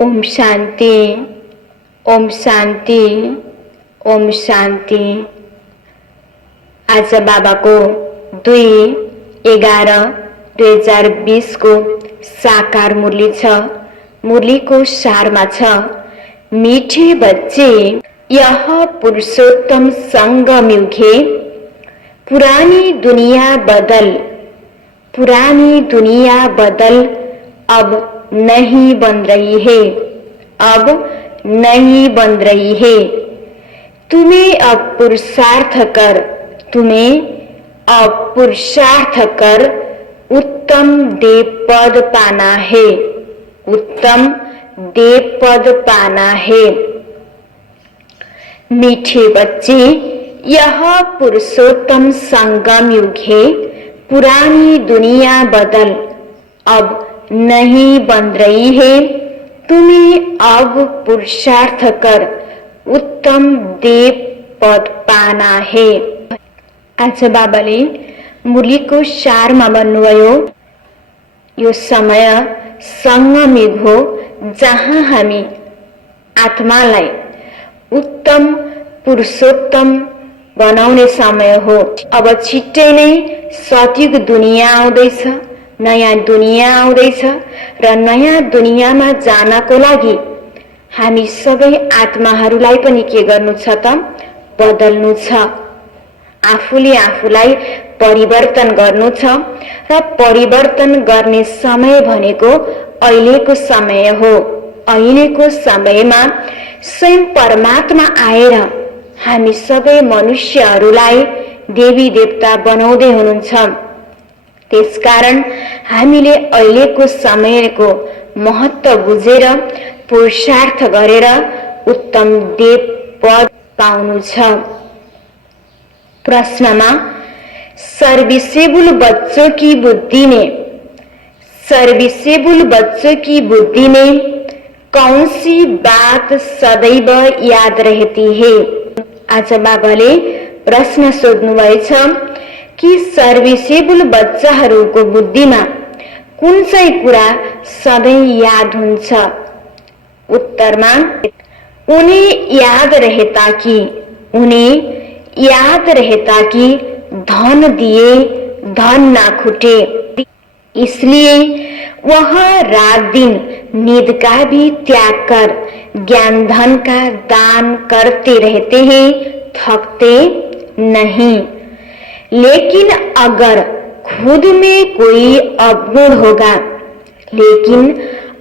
ओम शांति, ओम शांति, ओम शांति। आज बाबाको 2/11/2020 को साकार मुरली छ। मुरलीको सारमा छ, मीठे बच्चे यह पुरुषोत्तम संगम युग है। पुरानी दुनिया बदल, पुरानी दुनिया बदल अब नहीं बन रही है, अब नहीं बन रही है। तुम्हें अब पुरुषार्थ कर, तुम्हें अब पुरुषार्थ कर उत्तम देव पद पाना है, उत्तम देव पद पाना है। मीठे बच्चे, यह पुरुषोत्तम संगम युग है। पुरानी दुनिया बदल अब नहीं बन रही है। तुम्हें अब पुरुषार्थ कर उत्तम देव पद पाना है। आज बाबाले मुरलीको सारमा भन्नुभयो, यो समय संगम युग हो जहाँ हामी आत्मालाई उत्तम पुरुषोत्तम बनाउने समय हो। अब छिट्टै नै सतयुग दुनिया आउँदैछ, नयाँ दुनिया आउँदैछ र नयाँ दुनियामा जानको लागि हामी सबै आत्माहरूलाई पनि के गर्नु छ त? बदल्नु छ। आफूले आफूलाई परिवर्तन गर्नु छ र परिवर्तन गर्ने समय भनेको अहिलेको समय हो। अहिलेको समयमा स्वयं परमात्मा आएर हामी सबै मनुष्यहरूलाई देवी देवता बनाउँदै हुनुहुन्छ। त्यसकारण हामीले अहिलेको समयको महत्त्व बुझेर पुरुषार्थ गरेर उत्तम देव पद पाउनु छ। प्रश्नमा सर्विसेबल बच्चों की बुद्धि में, सर्विसेबल बच्चों की बुद्धि में कौन सी बात सदैव याद रहती है? आज बाबाले प्रश्न सोध्नुभएछ कि सर्विसेबल बच्चाहरूको बुद्धिमा कुन चाहिँ कुरा सधैँ याद हुन्छ? उत्तरमा उन्हें याद रहता कि, उन्हें याद रहता कि धन दिए धन ना छूटे, इसलिए वह रात दिन नींद का भी त्याग कर ज्ञान धन का दान करते रहते हैं, थकते नहीं। लेकिन अगर खुद में कोई अवगुण होगा, लेकिन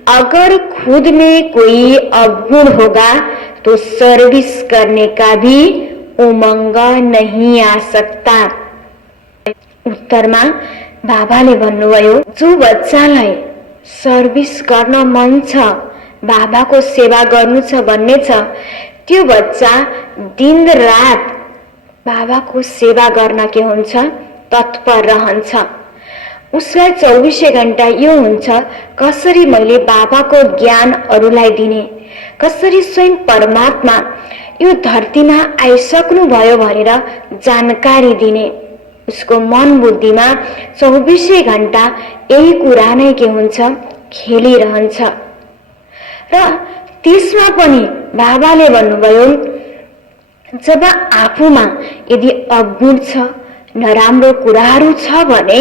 अगर खुद में कोई अवगुण होगा तो सर्विस करने का भी उमंग नहीं आ सकता। उत्तरमा बाबाले भन्नुभयो, जो बच्चालाई सर्विस गर्न मन छ, बाबाको सेवा गर्नु छ भन्ने छ, त्यो बच्चा दिन रात बाबाको सेवा गर्न के हुन्छ? तत्पर रहन्छ। उसलाई 24 घण्टा यो हुन्छ, कसरी मैले बाबाको ज्ञान अरूलाई दिने, कसरी स्वयं परमात्मा यो धरतीमा आइसक्नु भयो भनेर जानकारी दिने। उसको मन बुद्धिमा 24 घण्टा यही कुरा नै के हुन्छ? खेलिरहन्छ। र त्यसमा पनि बाबाले भन्नुभयो, जब आफूमा यदि अवगुण छ, नराम्रो कुराहरू छ भने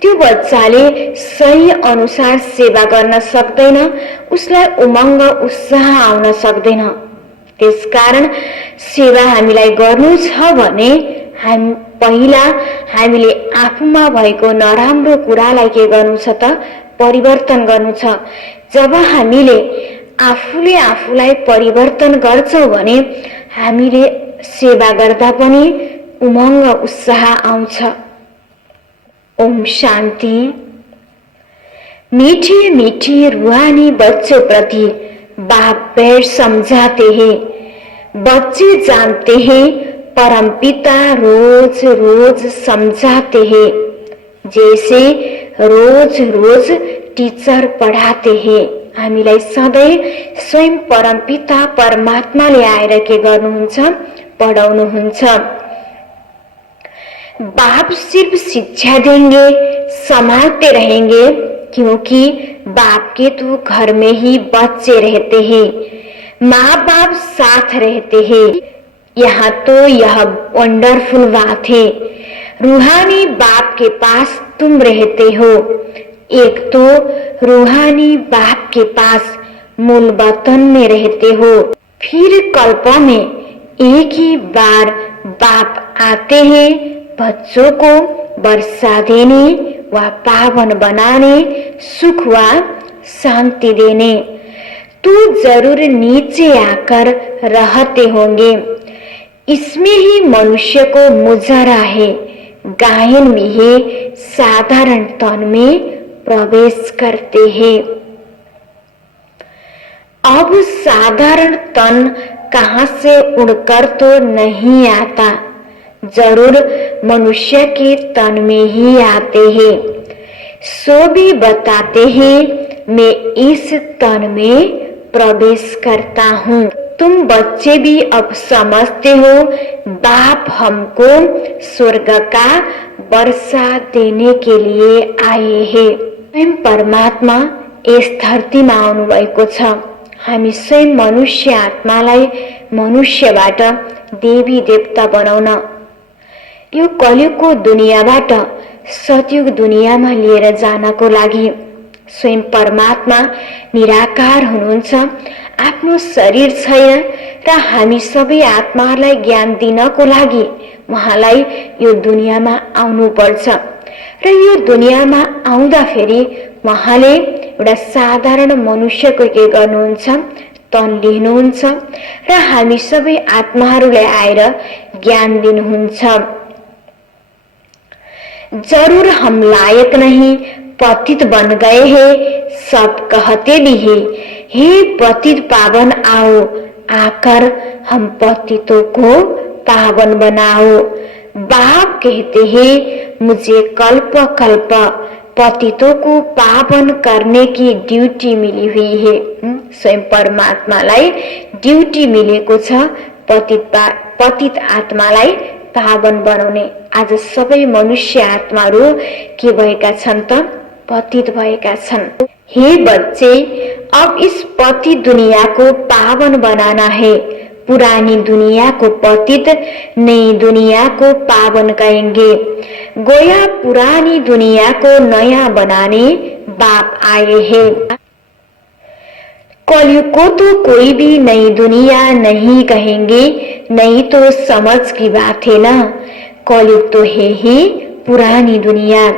त्यो बच्चाले सही अनुसार सेवा गर्न सक्दैन, उसलाई उमङ्ग उत्साह आउन सक्दैन। त्यसकारण सेवा हामीलाई गर्नु छ भने पहिला हामीले आफूमा भएको नराम्रो कुरालाई के गर्नु छ त? परिवर्तन गर्नु छ। जब हामीले आफूले आफूलाई परिवर्तन गर्छौं भने हामीले सेवा गर्दा पनि उमङ्ग उत्साह आउँछ। ओम शांति। मीठे मीठे रूहानी बच्चों प्रति बाप पैर समझाते हैं। बच्चे जानते हैं परमपिता रोज रोज समझाते हैं, जैसे रोज रोज टीचर पढ़ाते हैं। हामीलाई सधैँ स्वयं परमपिता परमात्माले आएर के गर्नुहुन्छ? पढाउनुहुन्छ। बाप सिर्फ शिक्षा देंगे, संभालते रहेंगे क्योंकि बाप के तो घर में ही बच्चे रहते हैं, माँ बाप साथ रहते हैं। यहाँ तो यह वंडरफुल बात है, रूहानी बाप के पास तुम रहते हो। एक तो रूहानी बाप के पास मूल वतन में रहते हो, फिर कल्पों में एक ही बार बाप आते हैं बच्चों को वर्षा देने व पावन बनाने, सुख व शांति देने। तो जरूर नीचे आकर रहते होंगे। इसमें ही मनुष्य को मुजरा है, गायन में है, साधारण तन में प्रवेश करते हैं। अब साधारण तन कहाँ से उड़कर तो नहीं आता, जरूर मनुष्य के तन में ही आते हैं। सो भी बताते हैं मैं इस तन में प्रवेश करता हूँ। तुम बच्चे भी अब समझते हो बाप हमको स्वर्ग का वर्षा देने के लिए आए हैं। स्वयं परमात्मा यस धरतीमा आउनु भएको छ। हामी स्वयं मनुष्य आत्मालाई मनुष्यबाट देवी देवता बनाउन, यो कलियुगको दुनियाँबाट सतयुग दुनियाँमा लिएर जानको लागि स्वयं परमात्मा निराकार हुनुहुन्छ। आफ्नो शरीर छैन र हामी सबै आत्माहरूलाई ज्ञान दिनको लागि उहाँलाई यो दुनियाँमा आउनु पर्छ। र यो दुनियाँमा आउँदाखेरि उहाँले एउटा साधारण मनुष्यको के गर्नुहुन्छ, तन लिनुहुन्छ र हामी सबै आत्माहरूलाई आएर ज्ञान दिनुहुन्छ। जरूर हम लायक नहीं, पतित बन गए हैं, सब कहते भी है, हे पतित पावन आओ, आकर हम पतितों को पावन बनाओ। बाप कहते हैं मुझे कल्प कल्प पतितों को पावन करने की ड्यूटी मिली हुई है। स्वयं परमात्मालाई ड्यूटी मिलेको छ पतित आत्मालाई पावन बनाउने। आज सबै मनुष्य आत्माहरू के भएका छन् त? पतित भएका छन्। हे बच्चे, अब इस पतित दुनिया को पावन बनाना है। पुरानी दुनिया को पतित, नई दुनिया को पावन करेंगे। गोया पुरानी दुनिया को नया बनाने बाप आए हैं। कलयुग को तो कोई भी नई दुनिया नहीं कहेंगे, नहीं तो समझ की बात है ना। कलयुग तो है ही पुरानी दुनिया।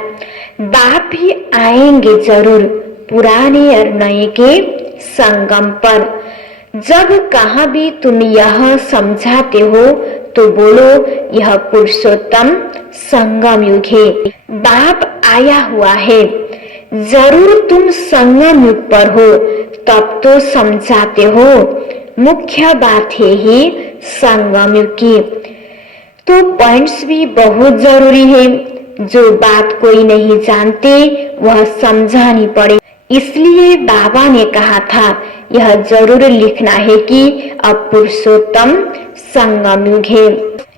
बाप भी आएंगे जरूर पुराने और नए के संगम पर। जब कहाँ भी तुम यह समझाते हो तो बोलो यह पुरुषोत्तम संगम युग है, बाप आया हुआ है। जरूर तुम संगम युग पर हो तब तो समझाते हो। मुख्य बात है ही संगम युग की। तो पॉइंट्स भी बहुत जरूरी है। जो बात कोई नहीं जानते वह समझानी पड़े। इसलिए बाबा ने कहा था यह जरूर लिखना है कि अब पुरुषोत्तम संगम युग है।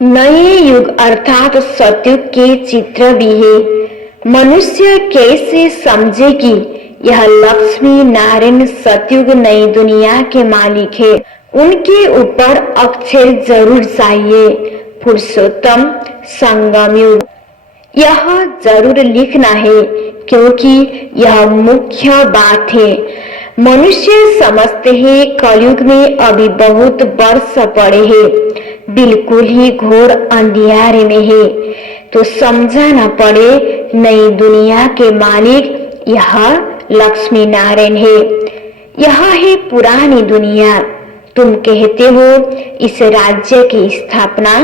नए युग अर्थात सतयुग के चित्र भी है। मनुष्य कैसे समझे कि यह लक्ष्मी नारायण सतयुग नई दुनिया के मालिक है। उनके ऊपर अक्षर जरूर चाहिए, पुरुषोत्तम संगम युग। यह जरूर लिखना है क्योंकि यह मुख्य बात है। मनुष्य समझते हैं कलयुग में अभी बहुत वर्ष पड़े हैं, बिल्कुल ही घोर अंधियारे में है। तो समझाना पड़े नई दुनिया के मालिक यह लक्ष्मी नारायण है। यह है पुरानी दुनिया। तुम कहते हो इस राज्य की स्थापना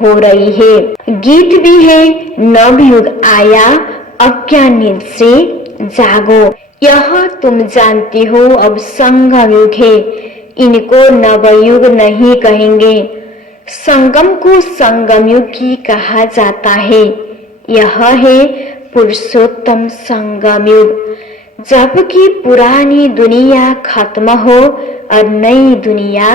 हो रही है। गीत भी है नवयुग आया अज्ञान नींद से जागो। यह तुम जानती हो अब संगम युग है। इनको नवयुग नहीं कहेंगे। संगम को संगम युग ही कहा जाता है। यह है पुरुषोत्तम संगम युग। जबकि पुरानी दुनिया खत्म हो और नई दुनिया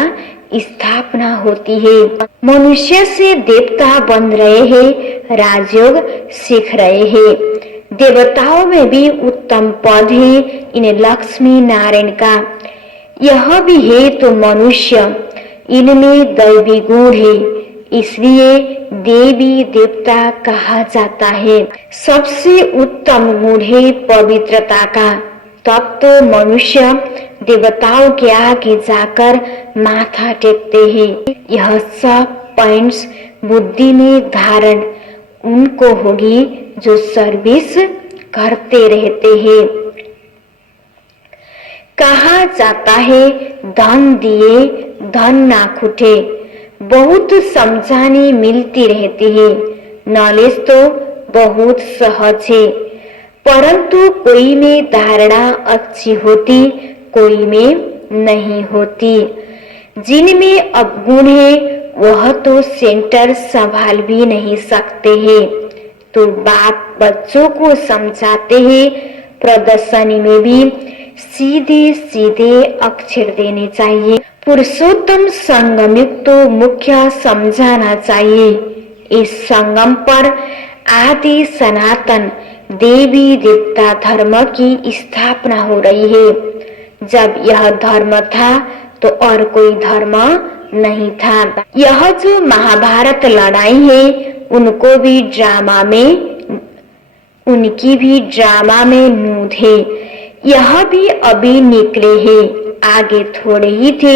स्थापना होती है। मनुष्य से देवता बन रहे हैं, राजयोग सीख रहे हैं। देवताओं में भी उत्तम पद है इन लक्ष्मी नारायण का। यह भी है तो मनुष्य, इनमें दैवी गुण है, इसलिए देवी देवता कहा जाता है। सबसे उत्तम गुण है पवित्रता का। तब तो मनुष्य देवताओं के आगे जाकर माथा टेकते हैं। यह सब पॉइंट्स बुद्धि में धारण उनको होगी जो सर्विस करते रहते हैं। कहा जाता है धन दिए धन ना खुटे। बहुत समझाने मिलती रहती है। नॉलेज तो बहुत सहज है, परंतु कोई में धारणा अच्छी होती, कोई में नहीं होती। जिनमें अवगुण है वह तो सेंटर संभाल भी नहीं सकते हैं, तो बाप बच्चों को समझाते हैं प्रदर्शनी में भी सीधे सीधे अक्षर देने चाहिए। पुरुषोत्तम संगम तो मुख्य समझाना चाहिए। इस संगम पर आदि सनातन देवी देवता धर्म की स्थापना हो रही है। जब यह धर्म था तो और कोई धर्म नहीं था। यह जो महाभारत लड़ाई है उनको भी ड्रामा में, उनकी भी ड्रामा में नूद है। यह भी अभी निकले हैं, आगे थोड़े ही थे।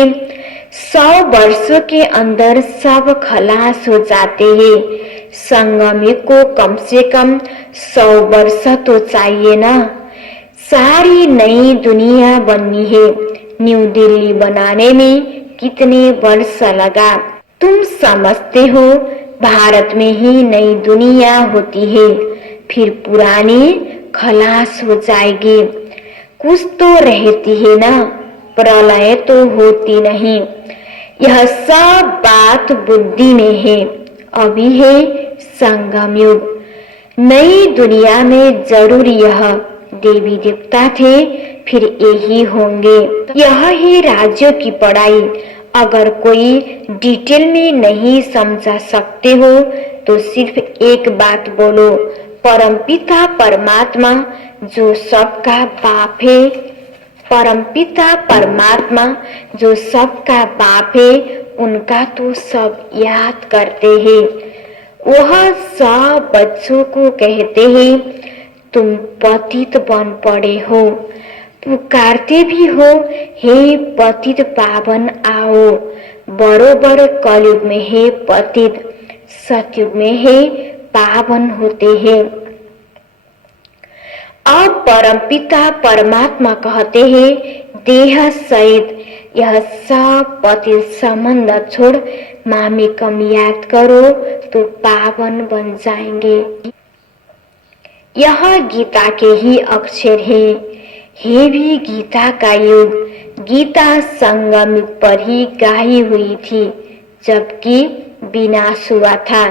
100 वर्षों के अंदर सब खलास हो जाते हैं। संगमी को कम से कम 100 वर्ष तो चाहिए ना। सारी नई दुनिया बननी है। न्यू दिल्ली बनाने में कितने वर्ष लगा? तुम समझते हो भारत में ही नई दुनिया होती है, फिर पुरानी खलास हो जाएगी। कुछ तो रहती है ना, प्रलय तो होती नहीं। यह सब बात बुद्धि में है। अभी है संगम युग। नई दुनिया में जरूर यह देवी देवता थे, फिर यही होंगे। यह है राज्यों की पढ़ाई। अगर कोई डिटेल में नहीं समझा सकते हो तो सिर्फ एक बात बोलो, परमपिता परमात्मा जो सबका बाप है, परमपिता परमात्मा जो सबका बाप है, उनका तो सब याद करते हैं। वह सब बच्चों को कहते हैं तुम पतित बन पड़े हो, पुकारते भी हो हे पतित पावन आओ। बरोबर कलयुग में है पतित, सतयुग में है पावन होते हैं। अब परमपिता परमात्मा कहते हैं देह सहित यह सब पतित संबंध छोड़ मामी कम याद करो तो पावन बन जाएंगे। यह गीता के ही अक्षर है। हे भी गीता का युग। गीता संगम युग पर ही गाई हुई थी, जबकि विनाश हुआ था।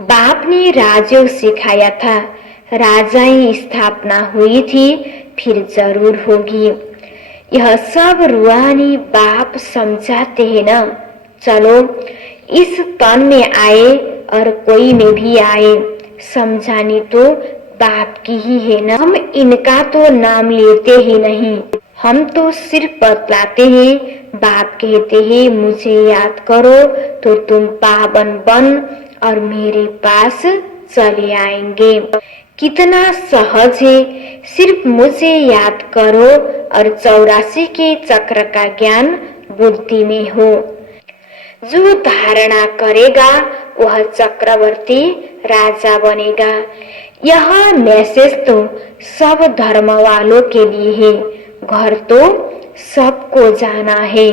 बाप ने राजयोग सिखाया था, राजाई स्थापना हुई थी, फिर जरूर होगी। यह सब रूहानी बाप समझाते हैं ना। चलो इस तन में आए और कोई में भी आए, समझानी तो बाप की ही है ना। हम इनका तो नाम लेते ही नहीं, हम तो सिर्फ बतलाते हैं। बाप कहते हैं मुझे याद करो तो तुम पावन बन और मेरे पास चले आएंगे। कितना सहज है, सिर्फ मुझे याद करो और 84 के चक्र का ज्ञान बुद्धि में हो। जो धारणा करेगा वह चक्रवर्ती राजा बनेगा। यह मैसेज तो सब धर्म वालों के लिए है। घर तो सबको जाना है,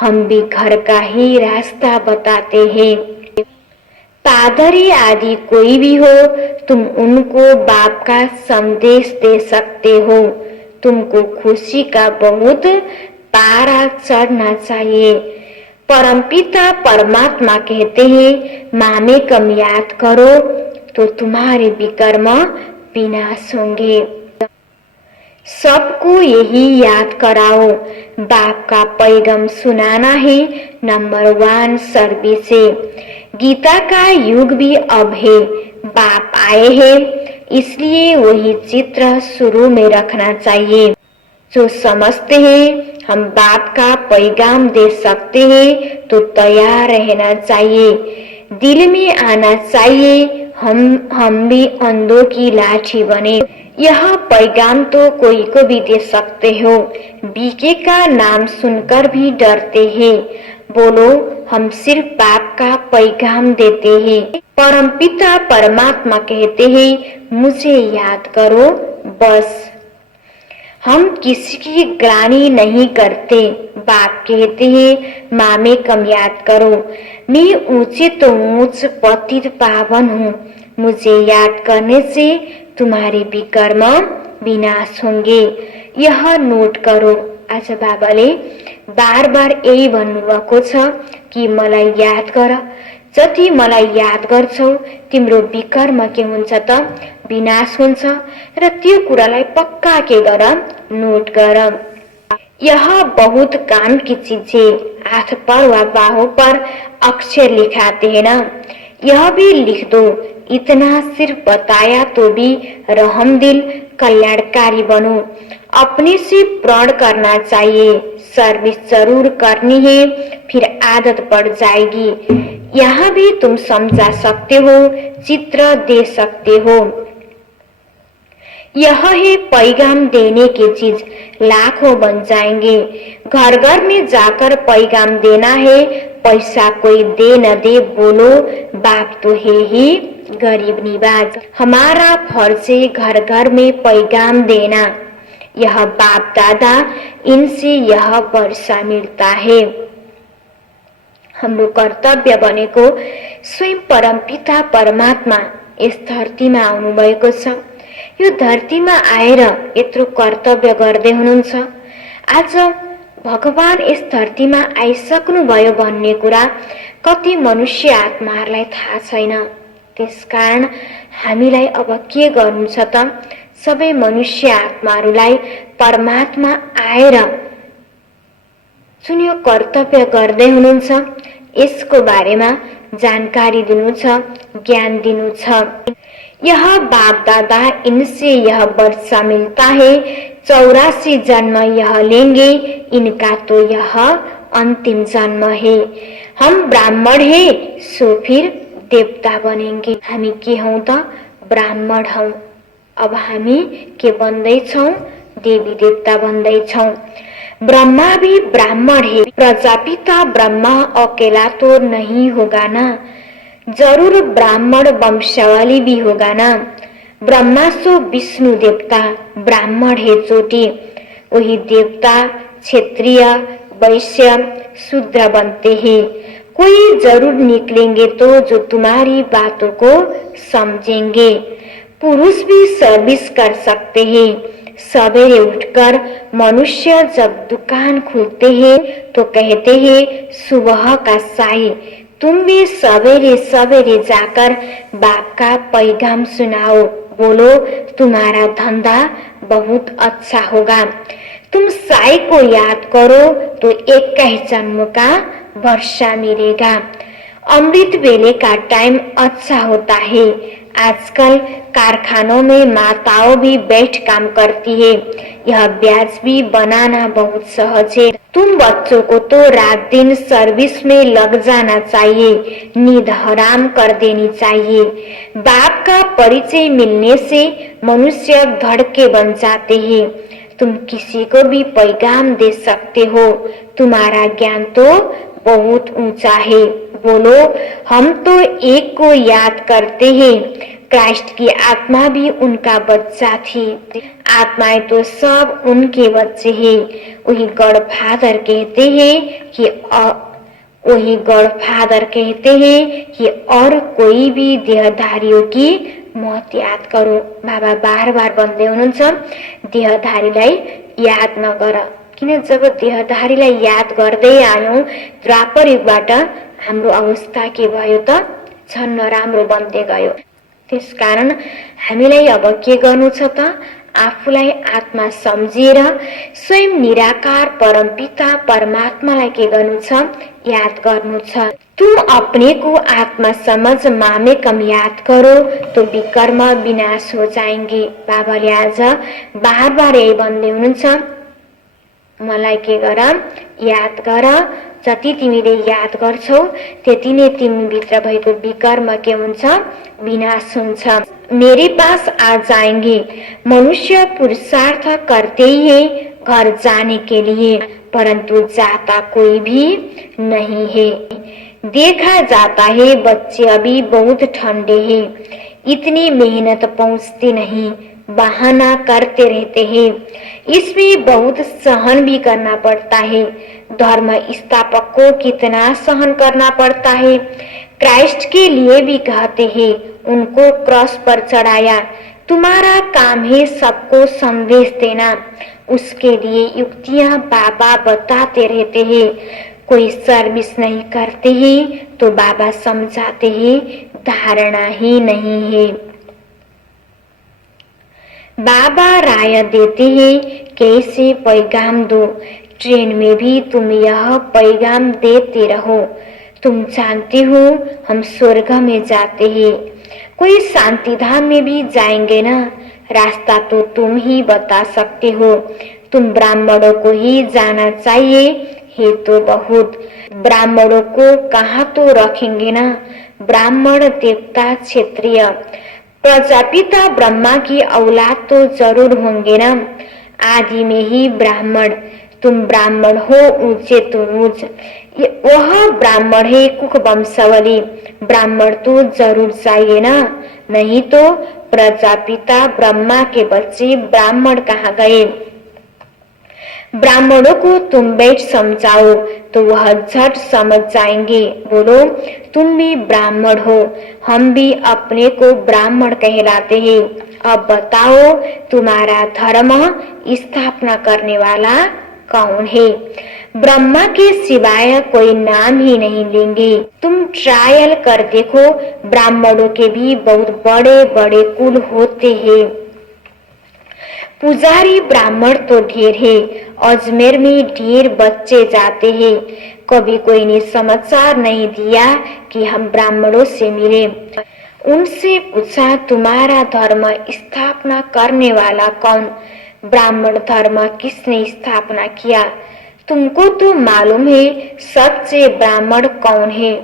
हम भी घर का ही रास्ता बताते हैं। पादरी आदि कोई भी हो, तुम उनको बाप का संदेश दे सकते हो। तुमको खुशी का बहुत पारा चढ़ना चाहिए। परमपिता परमात्मा कहते हैं मामे कम याद करो तो तुम्हारे विकर्म विनाश होंगे। सबको यही याद कराओ। बाप का पैगम सुनाना है नंबर 1 सर्विस है। गीता का युग भी अब है। बाप आए हैं, इसलिए वही चित्र शुरू में रखना चाहिए। जो समझते हैं हम बाप का पैगाम दे सकते हैं तो तैयार रहना चाहिए। दिल में आना चाहिए हम भी अंधों की लाठी बने। यह पैगाम तो कोई को भी दे सकते हो। बीके का नाम सुनकर भी डरते हैं। बोलो हम सिर्फ बाप का पैगाम देते हैं। परमपिता परमात्मा कहते हैं मुझे याद करो बस। हम किसी की ग्लानि नहीं करते। बाप कहते हैं मामे कम याद करो। मैं ऊंचे तो ऊंच पतित पावन हूँ। मुझे याद करने से तुम्हारे विकर्म विनाश होंगे। यह नोट करो। आज बाबाले बार बार यही भन्नुभएको छ कि मलाई याद गर। जति मलाई याद गर्छौ तिम्रो विकर्म के हुन्छ त विनाश हुन्छ र त्यो कुरालाई पक्का के गर नोट गर। यह बहुत काम की चीज है। हाथ पर व बाहों पर अक्षर लिखाते हैं ना, यह भी लिख दो। इतना सिर्फ बताया तो भी रहमदिल कल्याणकारी बनो। अपने से प्रण करना चाहिए। सर्विस जरूर करनी है, फिर आदत पड़ जाएगी। यहाँ भी तुम समझा सकते हो, चित्र दे सकते हो। यह है पैगाम देने की चीज। लाखों बन जाएंगे। घर घर में जाकर पैगाम देना है। पैसा कोई दे न दे, बोलो बाप तो है ही गरीब निवाज। हमारा फर्ज है घर घर में पैगाम देना। यह बाप दादा, इनसे यह वर्षा मिलता है। हाम्रो कर्तव्य बनेको स्वयं परमपिता परमात्मा यस धरतीमा आउनु भएको छ। यो धरतीमा आएर यत्रो कर्तव्य गर्दै हुनुहुन्छ। आज भगवान यस धरतीमा आइसक्नु भयो भन्ने कुरा कति मनुष्य आत्माहरूलाई थाहा छैन। त्यसकारण हामीलाई अब के गर्नु छ त? सबै मनुष्य आत्माहरूलाई परमात्मा आएर जुन यो कर्तव्य गर्दै हुनुहुन्छ यसको बारेमा जानकारी दिनु छ, ज्ञान दिनु छ। यह बाप दादा, इनसे यह वर्षा मिलता है। 84 जन्म यह लेंगे, इनका तो यह अंतिम जन्म है। हम ब्राह्मण है सो फिर देवता बनेंगे। हामी के हौं त? ब्राह्मण हौं। अब हामी के बन्दैछौं? देवी देवता बन्दैछौं। ब्रह्मा भी ब्राह्मण है। प्रजापिता ब्रह्मा अकेला तो नहीं होगा ना, जरूर ब्राह्मण वंशावली भी होगा ना। ब्रह्मा सो विष्णु देवता, ब्राह्मण है चोटी। वही देवता क्षेत्रीय वैश्य शूद्र बनते हैं। कोई जरूर निकलेंगे तो जो तुम्हारी बातों को समझेंगे। पुरुष भी सर्विस कर सकते हैं। सवेरे उठकर मनुष्य जब दुकान खोलते हैं तो कहते हैं सुबह का साई। तुम भी सवेरे सवेरे जाकर बाप का पैगाम सुनाओ। बोलो तुम्हारा धंधा बहुत अच्छा होगा। तुम साई को याद करो तो एक ही जन्म का वर्षा मिलेगा। अमृत वेले का टाइम अच्छा होता है। आजकल कारखानों में माताओं भी बैठ काम करती है। यह ब्याज भी बनाना बहुत सहज है। तुम बच्चों को तो रात दिन सर्विस में लग जाना चाहिए, नींद हराम कर देनी चाहिए। बाप का परिचय मिलने से मनुष्य धड़के बन जाते हैं। तुम किसी को भी पैगाम दे सकते हो। तुम्हारा ज्ञान तो बहुत ऊंचा है। बोलो हम तो एक को याद करते हैं। क्राइस्ट की आत्मा भी उनका बच्चा थी। आत्माएं तो सब उनके बच्चे हैं। वही गॉड फादर कहते हैं कि और कोई भी देहधारियों की मौत याद करो। बाबा बार बार भन्दै हुनुहुन्छ देहधारीलाई याद नगर। किन जब देहधारीलाई याद गर्दै आयौं द्वापर युगबाट हाम्रो अवस्था के भयो त? झन् नराम्रो बन्दै गयो। त्यसकारण हामीलाई अब के गर्नु छ त? आफूलाई आत्मा सम्झेर स्वयं निराकार परमपिता परमात्मालाई के गर्नु छ, याद गर्नु छ। तुम अपने को आत्मा समझ मामे कम याद करो तो विकर्म विनाश हो जाएंगे। बाबाले आज बार बार यही भन्दै हुनुहुन्छ, मलाई के गर, याद गर। जति तिमीले याद गर्छौ त्यति नै तिमीभित्र भएको विकर्म के हुन्छ, विनाश हुन्छ। मेरे पास आ जाएंगे। मनुष्य पुरुषार्थ करते ही है घर जाने के लिए, परंतु जाता कोई भी नहीं है। देखा जाता है बच्चे अभी बहुत ठंडे हैं, इतनी मेहनत पहुंचती नहीं, बहाना करते रहते हैं। इसमें बहुत सहन भी करना पड़ता है। धर्म स्थापक को कितना सहन करना पड़ता है। क्राइस्ट के लिए भी कहते हैं, उनको क्रॉस पर चढ़ाया। तुम्हारा काम है सबको संदेश देना। उसके लिए युक्तियां बाबा बताते रहते हैं। कोई सर्विस नहीं करते हैं तो बाबा समझाते हैं, धारणा ही नहीं है। बाबा राय देते हैं, कैसे पैगाम दो। ट्रेन में भी तुम यह पैगाम देते रहो, तुम जानते हो हम स्वर्ग में जाते हैं। कोई शांति धाम में भी जाएंगे ना, रास्ता तो तुम ही बता सकते हो। तुम ब्राह्मणों को ही जाना चाहिए है तो बहुत। ब्राह्मणों को कहाँ तो रखेंगे ना। ब्राह्मण देवता क्षत्रिय प्रजापिता ब्रह्मा की औलाद तो जरूर होंगे ना। आदि में ही ब्राह्मण, तुम ब्राह्मण हो ऊंचे तो ऊंच। वह ब्राह्मण है कुक वंशावली, ब्राह्मण तो जरूर चाहिए ना, नहीं तो प्रजापिता ब्रह्मा के बच्चे ब्राह्मण कहाँ गए। ब्राह्मणों को तुम बैठ समझाओ तो वह झट समझ जाएंगे। बोलो, तुम भी ब्राह्मण हो, हम भी अपने को ब्राह्मण कहलाते हैं। अब बताओ, तुम्हारा धर्म स्थापना करने वाला कौन है। ब्रह्मा के सिवाय कोई नाम ही नहीं लेंगे। तुम ट्रायल कर देखो, ब्राह्मणों के भी बहुत बड़े बड़े कुल होते हैं। पुजारी ब्राह्मण तो ढेर है, अजमेर में ढेर बच्चे जाते हैं। कभी कोई ने समाचार नहीं दिया कि हम ब्राह्मणों से मिले। उनसे पूछा, तुम्हारा धर्म स्थापना करने वाला कौन। ब्राह्मण धर्म किसने स्थापना किया। तुमको तो मालूम है सच्चे ब्राह्मण कौन है।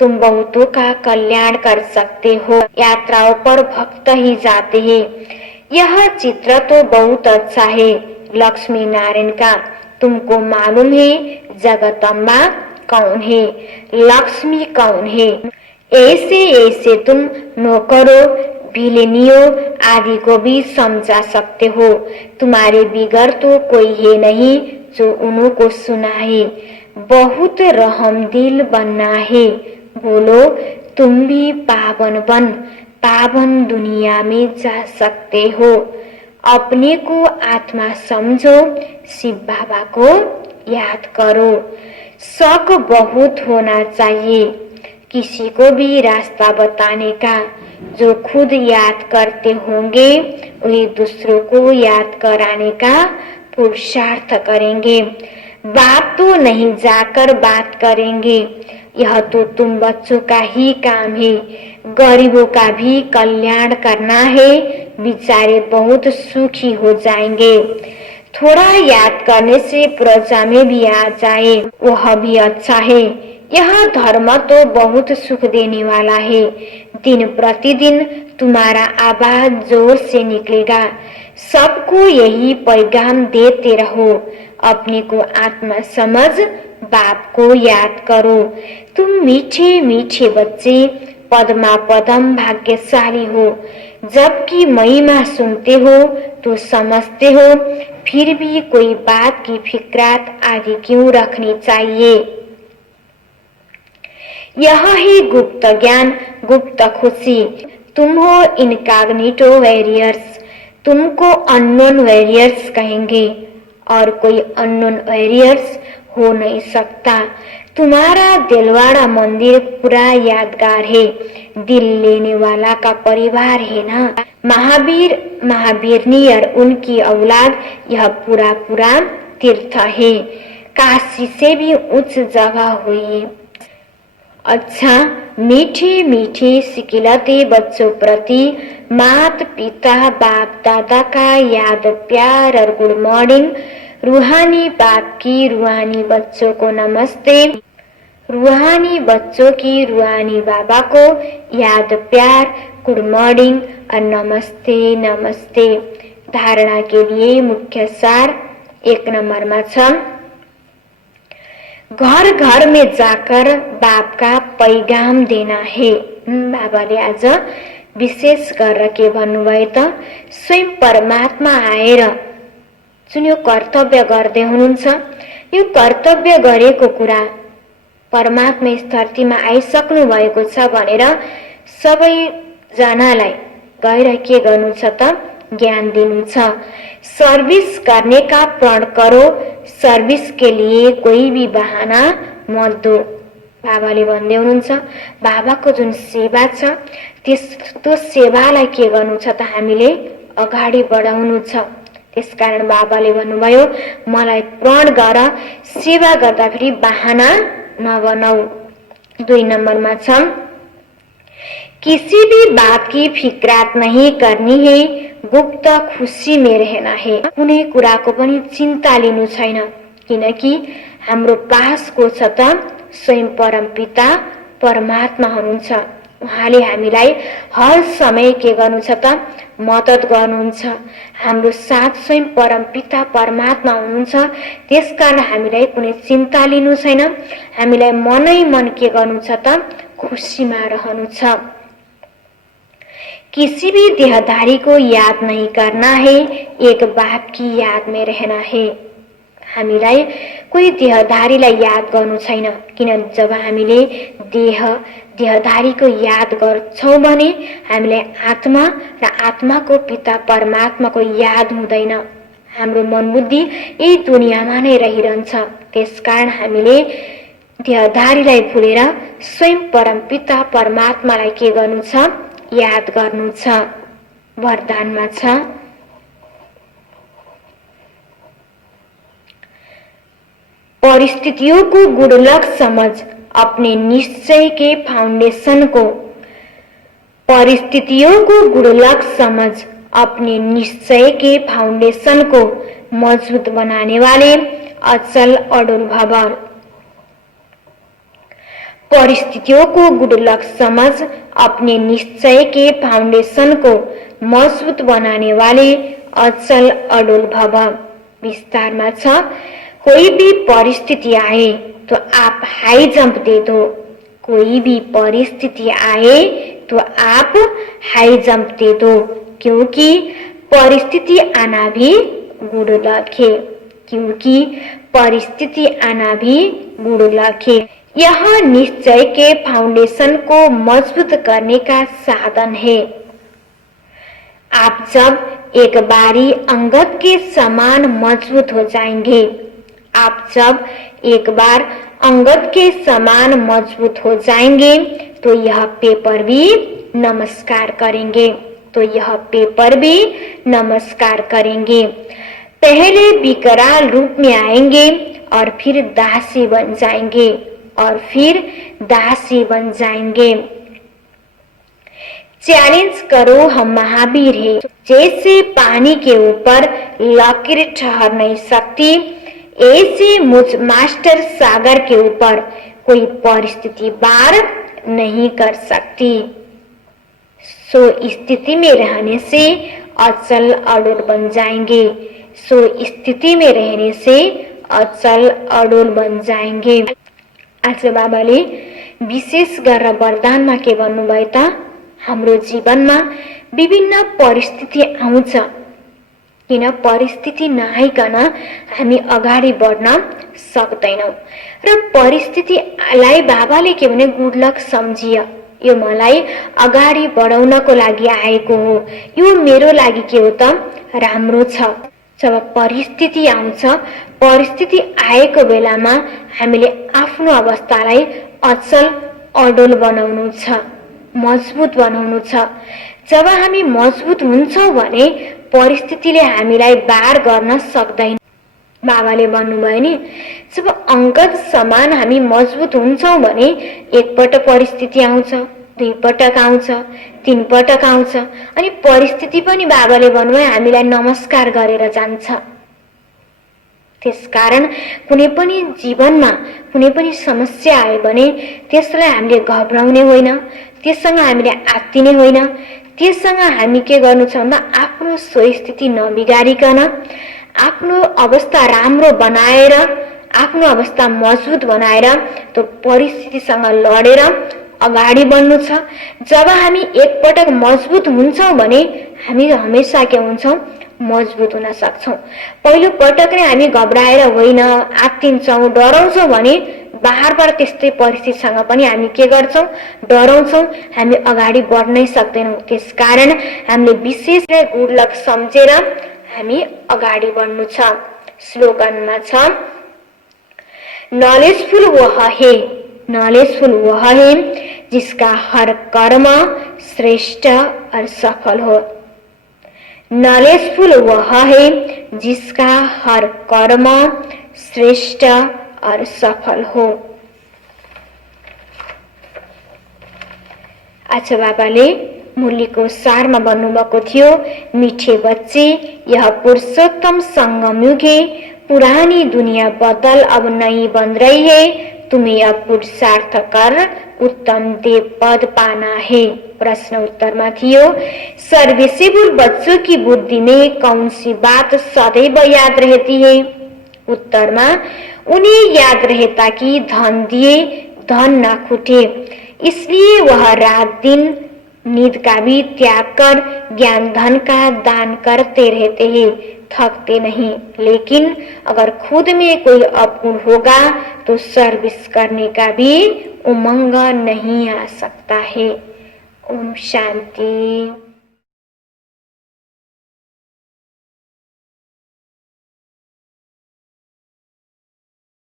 तुम बहुतों का कल्याण कर सकते हो। यात्राओं पर भक्त ही जाते हैं। यह चित्र तो बहुत अच्छा है लक्ष्मी नारायण का। तुमको मालूम है जगदम्बा कौन है, लक्ष्मी कौन है। ऐसे ऐसे तुम नौकरों भिलेनियों आदि को भी समझा सकते हो। तुम्हारे बिगड़ तो कोई है नहीं जो उनको सुनाए। बहुत रहम दिल बनना है। बोलो, तुम भी पावन बन पावन दुनिया में जा सकते हो। अपने को आत्मा समझो, शिव बाबा को याद करो। शौक बहुत होना चाहिए किसी को भी रास्ता बताने का। जो खुद याद करते होंगे वही दूसरों को याद कराने का पुरुषार्थ करेंगे। बाप तो नहीं जाकर बात करेंगे, यह तो तुम बच्चों का ही काम है। गरीबों का भी कल्याण करना है, बेचारे बहुत सुखी हो जाएंगे। थोड़ा याद करने से प्रजा में भी आ जाए वह भी अच्छा है। यह धर्म तो बहुत सुख देने वाला है। दिन प्रतिदिन तुम्हारा आवाज जोर से निकलेगा। सबको यही पैगाम देते रहो। अपने को आत्मा समझ बाप को याद करो। तुम मीठे मीठे बच्चे पद्मा पदम भाग्यशाली हो। जबकि महिमा सुनते हो तो समझते हो, फिर भी कोई बात की फिक्रात आदि क्यों रखनी चाहिए। यह ही गुप्त ज्ञान, गुप्त खुशी। तुम हो इनकॉग्निटो वॉरियर्स। तुमको अननोन वॉरियर्स कहेंगे और कोई अननोन वॉरियर्स हो नहीं सकता। तुम्हारा दिलवाड़ा मंदिर पूरा यादगार है, दिल लेने वाला का परिवार है ना। महावीर महावीरनी और उनकी औलाद यह पूरा पूरा तीर्थ है, काशी से भी उच्च जगह हुई। अच्छा, मीठे मीठे सिकिलते बच्चों प्रति माता पिता बाप दादा का याद प्यार और गुड मॉर्निंग। रूहानी बाप की रूहानी बच्चों को नमस्ते, रूहानी बच्चों की रूहानी बाबा को याद प्यार गुड मॉर्निंग और नमस्ते नमस्ते। धारणा के लिए मुख्य सार 1 नंबर में छ, घर घर में जाकर बाप का पैगाम देना है। बाबाले आज विशेष गरेर के भन्नुभयो त, स्वयं परमात्मा आएर जुन यो कर्तव्य गर्दै हुनुहुन्छ, यो कर्तव्य गरेको कुरा परमात्मा यस धरतीमा आइसक्नु भएको छ भनेर सबैजनालाई गएर के गर्नु छ त, ज्ञान दिनु छ। सर्विस करने का प्रण करो, सर्विस के लिए कोही भी बहाना मत दो। बाबाले भन्दै हुनुहुन्छ, बाबाको जुन सेवा छ त्यो सेवालाई के गर्नु छ त, हामीले अगाडि बढाउनु छ। त्यसकारण बाबाले भन्नुभयो, मलाई प्रण गर, सेवा गर्दाखेरि बहाना नबनाऊ। 2 नंबरमा छ, किसी भी बात की फिक्रात नहीं करनी है, गुप्त खुशी में रहना है। कुनै कुराको पनि चिन्ता लिनु छैन, किनकि हाम्रो पासको छ त स्वयं परमपिता परमात्मा हुनुहुन्छ। उहाँले हामीलाई हर समय के गर्नु छ त, मद्दत गर्नुहुन्छ। हाम्रो साथ स्वयं परमपिता परमात्मा हुनुहुन्छ। त्यसकारण हामीलाई कुनै चिन्ता लिनु छैन, हामीलाई मनै मन के गर्नु छ त, खुसीमा रहनु छ। किसी भी देहधारी को याद नहीं करना है, एक बाप की याद में रहना है। हामीलाई कोही देहधारीलाई याद गर्नु छैन, किन जब हामीले देहधारीको याद गर्छौं भने हामीलाई आत्मा र आत्माको पिता परमात्माको याद हुँदैन। हाम्रो मन बुद्धि यही दुनियाँमा नै रहिरहन्छ। त्यसकारण हामीले देहधारीलाई भुलेर स्वयं परमपिता परमात्मालाई के गर्नु छ, याद गर्नु छ। वरदानमा छ, परिस्थितियों को गुडलक समझ अपने निश्चय के फाउंडेशन को, परिस्थितियों को गुडलक समझ अपने निश्चय के फाउंडेशन को मजबूत बनाने वाले अचल अडुल भव। परिस्थितियों को गुडलक समझ अपने निश्चय के फाउंडेशन को मजबूत बनाने वाले अचल अडुल भव। विस्तार में छ, कोई भी परिस्थिति आए तो आप हाई जंप दे दो, कोई भी परिस्थिति आए तो आप हाई जंप दे दो, क्योंकि परिस्थिति आना भी गुड लक है, क्योंकि परिस्थिति आना भी गुड लक है। यह निश्चय के फाउंडेशन को मजबूत करने का साधन है। आप जब एक बारी अंगद के समान मजबूत हो जाएंगे, आप जब एक बार अंगद के समान मजबूत हो जाएंगे तो यह पेपर भी नमस्कार करेंगे, तो यह पेपर भी नमस्कार करेंगे। पहले विकराल रूप में आएंगे और फिर दासी बन जाएंगे, और फिर दासी बन जाएंगे। चैलेंज करो, हम महावीर हैं। जैसे पानी के ऊपर लकीर ठहर नहीं सकती, ऐसे मुझ मास्टर सागर के ऊपर कोई परिस्थिति पार नहीं कर सकती। सो स्थिति में रहने से अचल अडोल बन जाएंगे, सो स्थिति में रहने से अचल अडोल बन जाएंगे। आज बाबाले विशेष गरेर वरदानमा के भन्नुभयो त, हाम्रो जीवनमा विभिन्न परिस्थिति आउँछ, किन परिस्थिति नआइकन हामी अगाडि बढ्न सक्दैनौं। र परिस्थितिलाई बाबाले के भने गुड लक सम्झियो, यो मलाई अगाडि बढाउनको लागि आएको हो, यो मेरो लागि के हो त राम्रो छ। जब परिस्थिति आउँछ, परिस्थिति आएको बेलामा हामीले आफ्नो अवस्थालाई अचल अडोल बनाउनु छ, मजबुत बनाउनु छ। जब हामी मजबुत हुन्छौँ भने परिस्थितिले हामीलाई बार गर्न सक्दैन। बाबाले भन्नुभयो नि, जब अंगद समान हामी मजबुत हुन्छौँ भने एकपटक परिस्थिति आउँछ, दुईपटक आउँछ, तीनपटक आउँछ, अनि परिस्थिति पनि बाबाले भन्नुभयो हामीलाई नमस्कार गरेर जान्छ। त्यसकारण कुनै पनि जीवनमा कुनै पनि समस्या आयो भने त्यसलाई हामीले घबराउने होइन, त्यससँग हामीले आत्तिने होइन। त्यससँग हामी के गर्नु छ भन्दा आफ्नो स्थिति नबिगारिकन आफ्नो अवस्था राम्रो बनाएर, आफ्नो अवस्था मजबुत बनाएर त्यो परिस्थितिसँग लडेर अगाडि बढ्नु छ। जब हामी एकपटक मजबुत हुन्छौँ भने हामी हमेसा के हुन्छौँ, मजबुत हुन सक्छौँ। पहिलो पटक नै हामी घबराएर होइन, आत्तिन्छौँ, डराउँछौँ भने बार त्यस्तै परिस्थितिसँग पनि हामी के गर्छौँ, डराउँछौँ, हामी अगाडि बढ्नै सक्दैनौँ। त्यसकारण हामीले विशेष गुड लक सम्झेर हामी अगाडि बढ्नु छ। स्लोगनमा छ, नॉलेजफुल वह है, नॉलेजफुल वह है जिसका हर कर्म श्रेष्ठ और सफल हो। नॉलेजफुल वह है जिसका हर कर्म श्रेष्ठ और सफल हो। आज बाबाले मुरलीको सारमा भन्नुभएको थियो, मीठे बच्चे यह पुरुषोत्तम संगम युग है, पुरानी दुनिया बदल अब नई बन रही है, तुम्हें अब पुरुषार्थ कर उत्तम देव पद पाना है। प्रश्न उत्तरमा थियो, सर्विसेबल बच्चों की बुद्धि में कौन सी बात सदैव याद रहती है? उत्तरमा, उन्हें याद रहता कि धन दिए धन ना छूटे, इसलिए वह रात दिन नींद का भी त्याग कर ज्ञान धन का दान करते रहते हैं, थकते नहीं। लेकिन अगर खुद में कोई अवगुण होगा तो सर्विस करने का भी उमंग नहीं आ सकता है। ओम शांति।